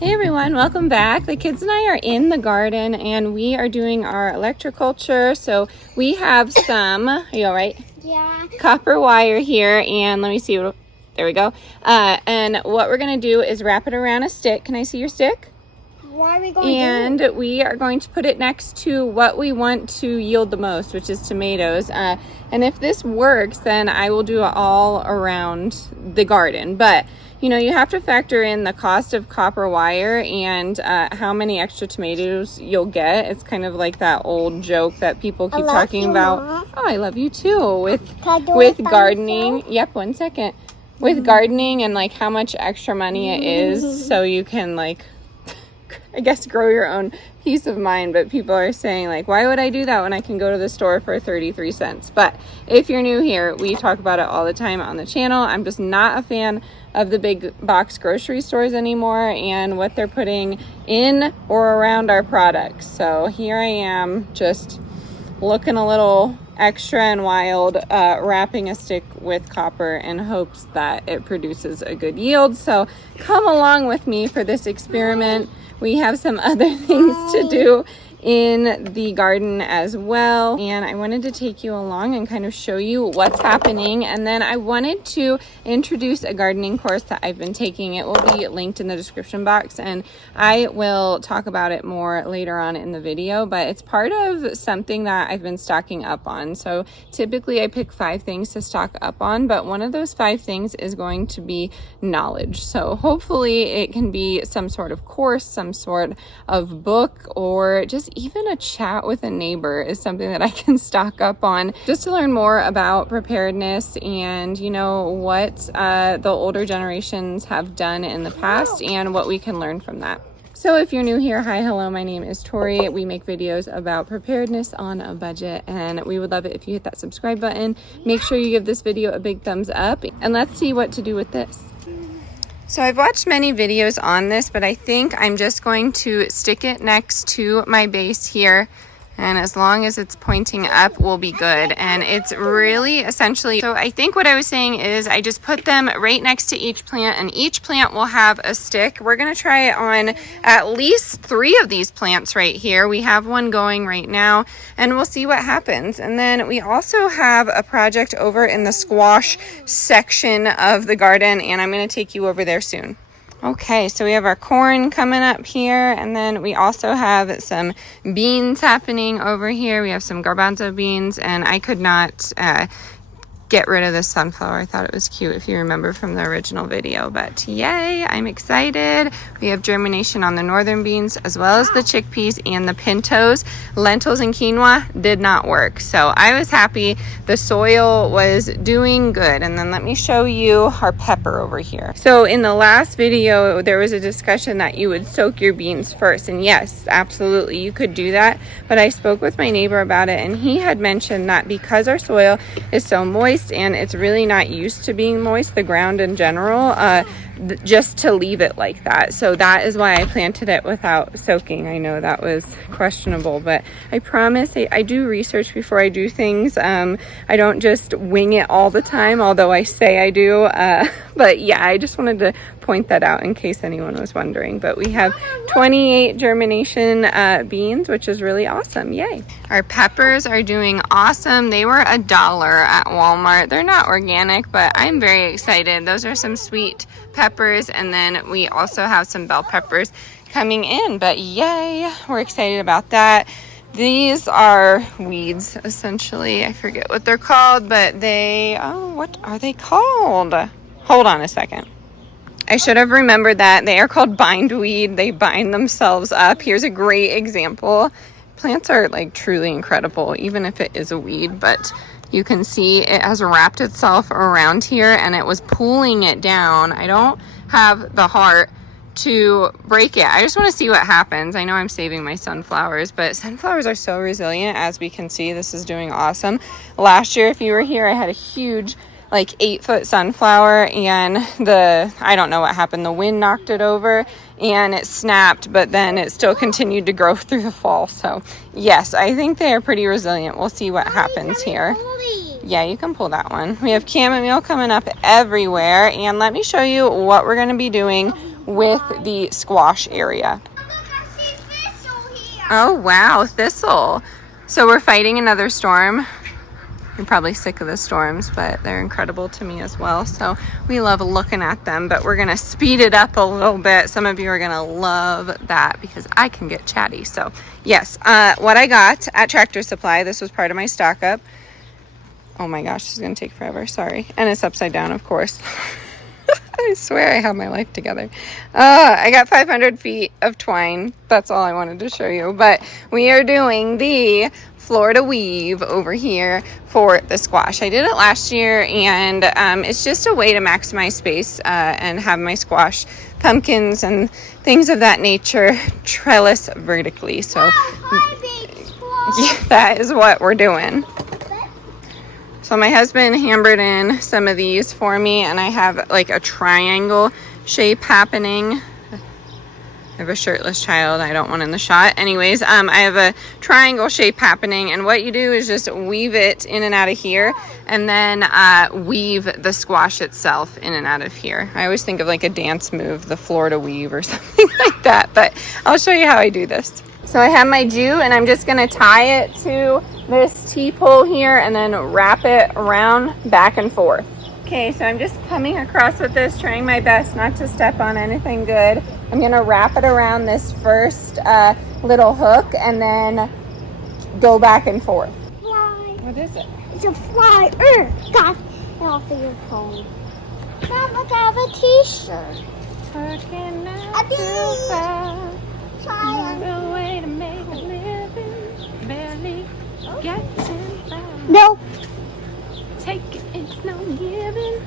Hey everyone, welcome back. The kids and I are in the garden and we are doing our electroculture. So we have some, are you all right? Yeah. Copper wire here, and let me see, there we go. And what we're gonna do is wrap it around a stick. Can I see your stick? Why are we going And we are going to put it next to what we want to yield the most, which is tomatoes. And if this works, then I will do it all around the garden. But you know, you have to factor in the cost of copper wire and how many extra tomatoes you'll get. It's kind of like that old joke that people keep talking about. Mama. Oh, I love you too. With Can I do with it by gardening. myself? Yep, 1 second. With gardening and like how much extra money it is, so you can like, I guess, grow your own peace of mind. But people are saying like, why would I do that when I can go to the store for 33 cents? But if you're new here, we talk about it all the time on the channel. I'm just not a fan of the big box grocery stores anymore and what they're putting in or around our products. So here I am, just looking a little extra and wild, wrapping a stick with copper in hopes that it produces a good yield. So come along with me for this experiment. We have some other things to do in the garden as well, and I wanted to take you along and kind of show you what's happening. And then I wanted to introduce a gardening course that I've been taking. It will be linked in the description box, and I will talk about it more later on in the video, but it's part of something that I've been stocking up on. So typically I pick 5 things to stock up on, but one of those 5 things is going to be knowledge. So hopefully it can be some sort of course, some sort of book, or just even a chat with a neighbor is something that I can stock up on just to learn more about preparedness and, you know, what the older generations have done in the past and what we can learn from that. So if you're new here, hi, hello, my name is Tori. We make videos about preparedness on a budget, and we would love it if you hit that subscribe button. Make sure you give this video a big thumbs up, and let's see what to do with this. So I've watched many videos on this, but I think I'm just going to stick it next to my base here. And as long as it's pointing up, we'll be good. And it's really essentially, so I think what I was saying is I just put them right next to each plant, and each plant will have a stick. We're gonna try it on at least 3 of these plants right here. We have one going right now, and we'll see what happens. And then we also have a project over in the squash section of the garden, and I'm gonna take you over there soon. Okay, so we have our corn coming up here, and then we also have some beans happening over here. We have some garbanzo beans, and I could not get rid of this sunflower. I thought it was cute, if you remember from the original video, but yay, I'm excited. We have germination on the northern beans as well as the chickpeas and the pintos. Lentils and quinoa did not work, so I was happy. The soil was doing good. And then let me show you our pepper over here. So in the last video, there was a discussion that you would soak your beans first, and yes, absolutely, you could do that. But I spoke with my neighbor about it, and he had mentioned that because our soil is so moist and it's really not used to being moist, the ground in general, just to leave it like that. So that is why I planted it without soaking. I know that was questionable, but I promise I do research before I do things. I don't just wing it all the time, although I say I do. But yeah, I just wanted to point that out in case anyone was wondering. But we have 28 germination beans, which is really awesome. Yay. Our peppers are doing awesome. They were $1 at Walmart. They're not organic, but I'm very excited. Those are some sweet peppers, and then we also have some bell peppers coming in, but yay, we're excited about that. These are weeds, essentially. I forget what they're called, but what are they called? Hold on a second. I should have remembered that. They are called bindweed. They bind themselves up. Here's a great example. Plants are like truly incredible, even if it is a weed, but you can see it has wrapped itself around here and it was pulling it down. I don't have the heart to break it. I just want to see what happens. I know I'm saving my sunflowers, but sunflowers are so resilient. As we can see, this is doing awesome. Last year, if you were here, I had a huge like 8-foot sunflower, and I don't know what happened. The wind knocked it over and it snapped, but then it still continued to grow through the fall. So yes, I think they are pretty resilient. We'll see what happens here. Yeah, you can pull that one. We have chamomile coming up everywhere, and let me show you what we're going to be doing with the squash area. Oh, wow, thistle. So we're fighting another storm. You're probably sick of the storms, but they're incredible to me as well. So we love looking at them, but we're gonna speed it up a little bit. Some of you are gonna love that because I can get chatty. So yes, what I got at Tractor Supply, this was part of my stock up. Oh my gosh, this is gonna take forever, sorry. And it's upside down, of course. I swear I have my life together. I got 500 feet of twine. That's all I wanted to show you. But we are doing the Florida weave over here for the squash. I did it last year, and it's just a way to maximize space and have my squash, pumpkins, and things of that nature trellis vertically. So yeah, that is what we're doing. So my husband hammered in some of these for me, and I have like a triangle shape happening. I have a shirtless child. I don't want in the shot. Anyways, I have a triangle shape happening, and what you do is just weave it in and out of here, and then weave the squash itself in and out of here. I always think of like a dance move, the Florida weave or something like that, but I'll show you how I do this. So I have my jute, and I'm just gonna tie it to this T-pole here and then wrap it around back and forth. Okay, so I'm just coming across with this, trying my best not to step on anything good. I'm gonna wrap it around this first little hook and then go back and forth. Fly. What is it? It's a fly. Got it off of your phone. Mom, look, I have a t-shirt. Working out I too far. Try Another way to make a living. Barely getting by. No. Take it, it's no giving.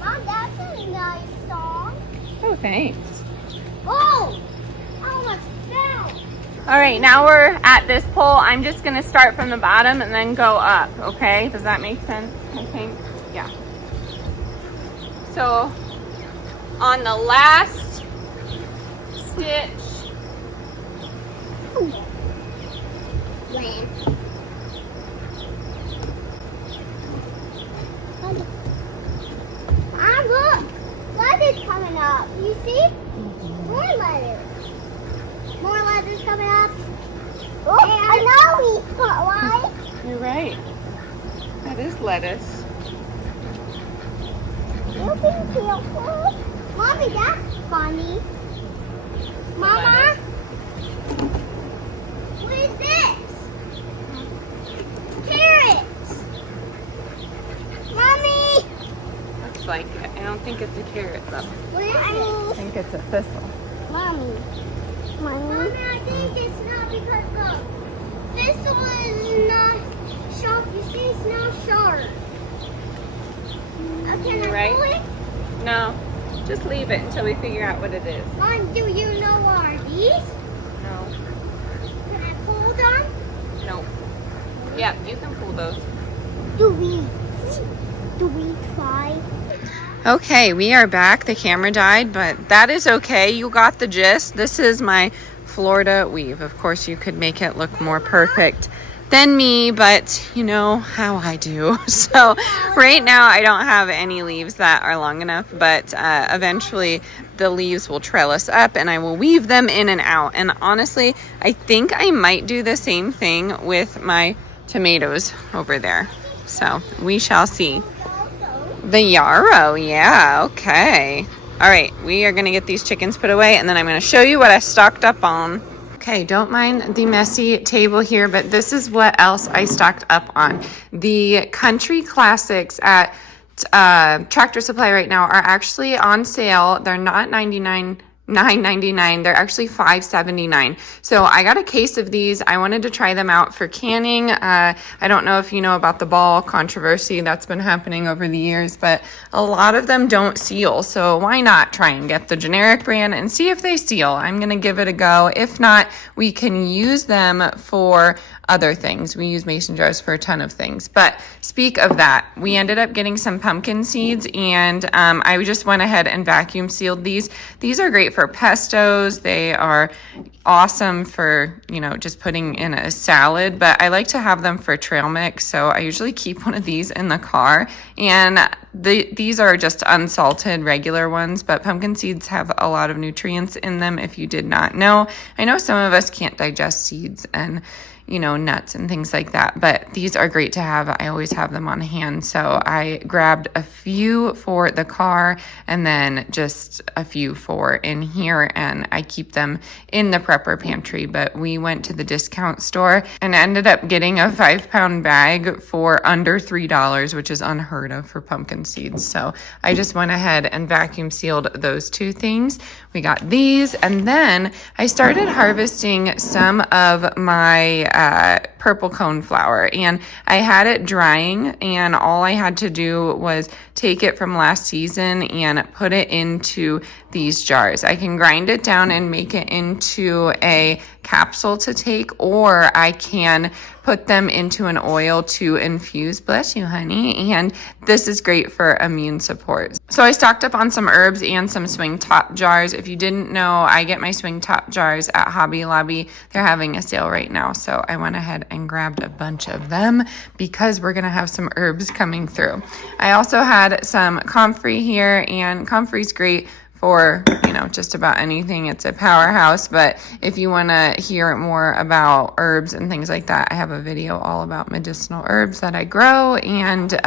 Mom, that's a nice song. Oh, thanks. Oh! I almost fell. All right, now we're at this pole. I'm just gonna start from the bottom and then go up, okay? Does that make sense, I think? Yeah. So, on the last stitch, Mom, look! Letters coming up. You see? More letters. More letters coming up. Oh, I know we got one. you're right. That is lettuce. You can feel good. Mommy, that's funny. Mama? What is this? Carrots. Mommy? Looks like it. I don't think it's a carrot though. What is I it? think it's a thistle. Mommy. Mommy, I think it's not because look. This one is not sharp. You see, it's not sharp. Can You're I right. pull it? No, just leave it until we figure out what it is. Mom, do you know what are these? No, Can I pull them? no. Yeah, you can pull those. Do we try? Okay, we are back. The camera died, but that is okay. You got the gist. This is my Florida weave. Of course, you could make it look more perfect than me, but you know how I do. So right now I don't have any leaves that are long enough, but eventually the leaves will trellis up and I will weave them in and out. And honestly, I think I might do the same thing with my tomatoes over there. So we shall see. The yarrow, yeah, okay. All right, we are gonna get these chickens put away and then I'm gonna show you what I stocked up on. Okay, don't mind the messy table here, but this is what else I stocked up on. The country classics at Tractor Supply right now are actually on sale. They're not $9.99. They're actually $5.79. So I got a case of these. I wanted to try them out for canning. I don't know if you know about the ball controversy that's been happening over the years, but a lot of them don't seal. So why not try and get the generic brand and see if they seal? I'm going to give it a go. If not, we can use them for other things. We use mason jars for a ton of things. But speak of that, we ended up getting some pumpkin seeds and I just went ahead and vacuum sealed these. These are great for pestos. They are awesome for, you know, just putting in a salad, but I like to have them for trail mix, so I usually keep one of these in the car. And these are just unsalted regular ones, but pumpkin seeds have a lot of nutrients in them if you did not know. I know some of us can't digest seeds and, you know, nuts and things like that, but these are great to have. I always have them on hand. So I grabbed a few for the car and then just a few for in here, and I keep them in the prepper pantry. But we went to the discount store and ended up getting a 5-pound bag for under $3, which is unheard of for pumpkin seeds. So I just went ahead and vacuum sealed those two things. We got these, and then I started harvesting some of my purple cone flower, and I had it drying, and all I had to do was take it from last season and put it into these jars. I can grind it down and make it into a capsule to take, or I can put them into an oil to infuse. Bless you, honey. And this is great for immune support. So I stocked up on some herbs and some swing top jars. If you didn't know, I get my swing top jars at Hobby Lobby. They're having a sale right now, so I went ahead and grabbed a bunch of them because we're gonna have some herbs coming through. I also had some comfrey here, and comfrey's great for, you know, just about anything. It's a powerhouse, but if you want to hear more about herbs and things like that, I have a video all about medicinal herbs that I grow and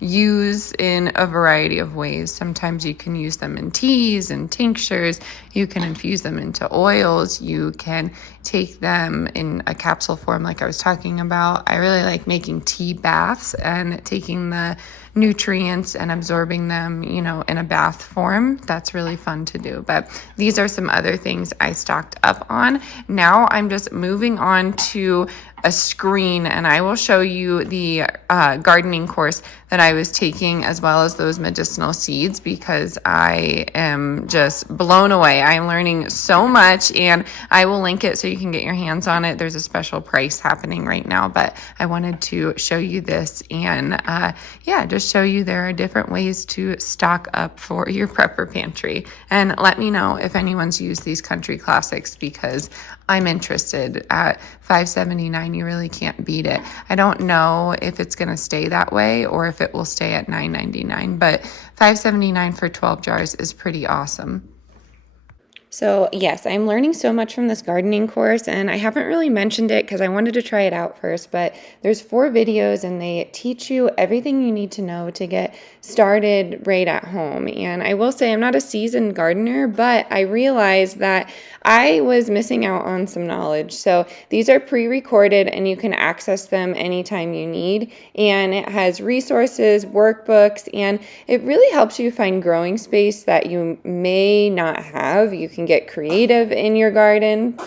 use in a variety of ways. Sometimes you can use them in teas and tinctures. You can infuse them into oils. You can take them in a capsule form like I was talking about. I really like making tea baths and taking the nutrients and absorbing them, you know, in a bath form. That's really fun to do. But these are some other things I stocked up on. Now I'm just moving on to a screen, and I will show you the gardening course that I was taking, as well as those medicinal seeds, because I am just blown away. I am learning so much, and I will link it so you can get your hands on it. There's a special price happening right now, but I wanted to show you this and yeah, just show you there are different ways to stock up for your prepper pantry. And let me know if anyone's used these country classics, because I'm interested. At $5.79, you really can't beat it. I don't know if it's going to stay that way or if it will stay at $9.99, but $5.79 for 12 jars is pretty awesome. So yes, I'm learning so much from this gardening course, and I haven't really mentioned it because I wanted to try it out first, but there's 4 videos and they teach you everything you need to know to get started right at home. And I will say I'm not a seasoned gardener, but I realized that I was missing out on some knowledge. So these are pre-recorded and you can access them anytime you need. And it has resources, workbooks, and it really helps you find growing space that you may not have. You can get creative in your garden.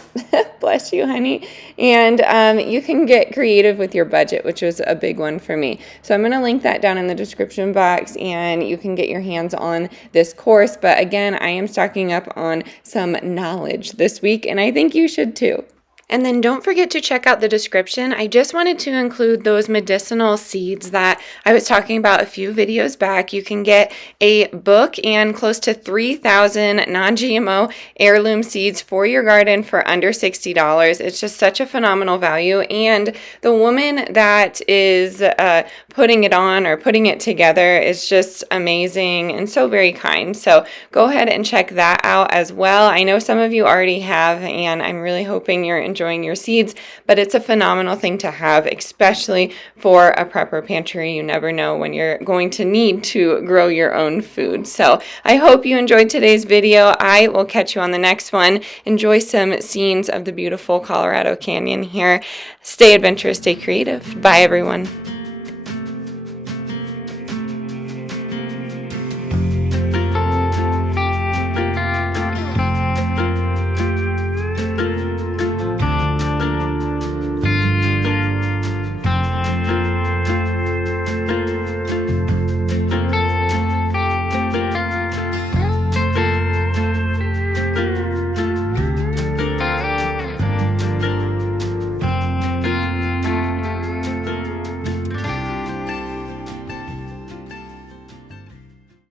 Bless you, honey. And you can get creative with your budget, which was a big one for me. So I'm going to link that down in the description box, and you can get your hands on this course. But again, I am stocking up on some knowledge this week, and I think you should too. And then don't forget to check out the description. I just wanted to include those medicinal seeds that I was talking about a few videos back. You can get a book and close to 3,000 non-GMO heirloom seeds for your garden for under $60. It's just such a phenomenal value. And the woman that is putting it on or putting it together is just amazing and so very kind. So go ahead and check that out as well. I know some of you already have, and I'm really hoping you're enjoying your seeds, but it's a phenomenal thing to have, especially for a prepper pantry. You never know when you're going to need to grow your own food. So I hope you enjoyed today's video. I will catch you on the next one. Enjoy some scenes of the beautiful Colorado Canyon here. Stay adventurous, stay creative. Bye, everyone.